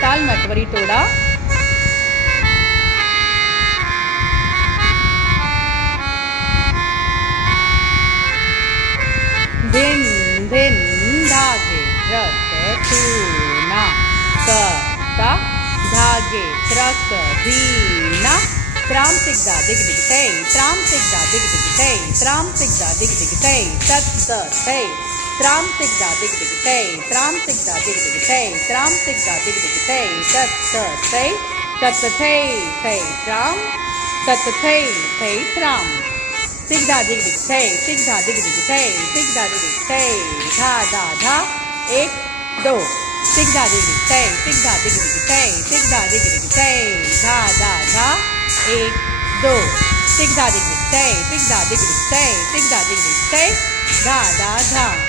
ताल नटवरी तोड़ा। धिन धिन धागे ट्रक तूना, ता धागे ट्रक धीना। त्राम तिगदा दिग दिग तै, त्राम तिगदा दिग दिग तै, त्राम तिगदा दिग दिग तै, तत तै। त्राम तिगदा दिग दिग तै, त्राम तिगदा दिग दिग तै, त्राम तिगदा दिग दिग तै, तत तै। तत थै थै त्राम, तत थै थै त्राम। तिगदा दिग दिग तै, तिगदा दिग दिग तै, तिगदा दिग दिग तै, धा धा धा, 1 2। तिगदा दिग दिग तै, तिगदा दिग दिग तै, तिगदा दिग दिग तै, धा धा धा, 1 2। तिगदा दिग दिग तै, तिगदा दिग दिग तै, तिगदा दिग दिग तै, धा धा धा।